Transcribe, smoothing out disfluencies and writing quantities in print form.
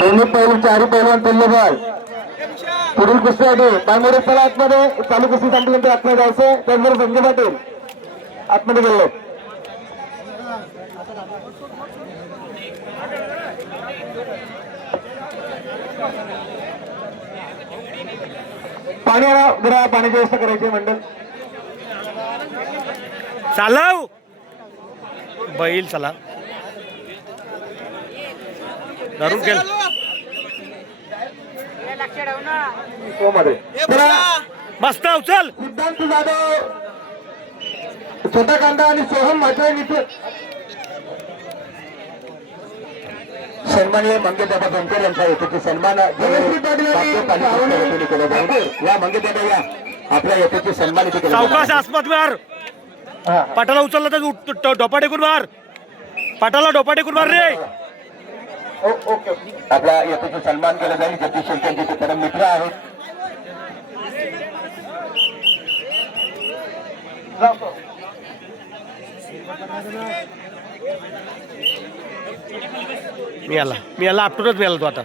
दोन्ही पैलू चारी पैलवान पल्लेबॉल पुढील कुस्तीसाठी पायमोडे चला आतमध्ये चालू कुस्ती संपल्यानंतर आतमध्ये जायचं. त्याचबरोबर संजय पाटील आतमध्ये गेले. पाणी जरा पाण्याची व्यवस्था करायची मंडळ चालव बैल चला धरून गेल मस्त उचल. सिद्धांत जाधव छोटा कांदा आणि सोहम मात्र सन्माननीय मंगेदादा बनकर यांचा येथे सन्मान या मंगेदादा या आपल्या येथे सन्मान इथे सावकाश आसपास मार. पाटाला उचलला तर डोपा टेकून मार. पाटाला डोपा टेकून मार रे. ओके आपला येथे सन्मान केला जाईल. जगदीश शेट्टी ते परम मित्र आहेत. मी याला आपटूनच मिळाला तो आता.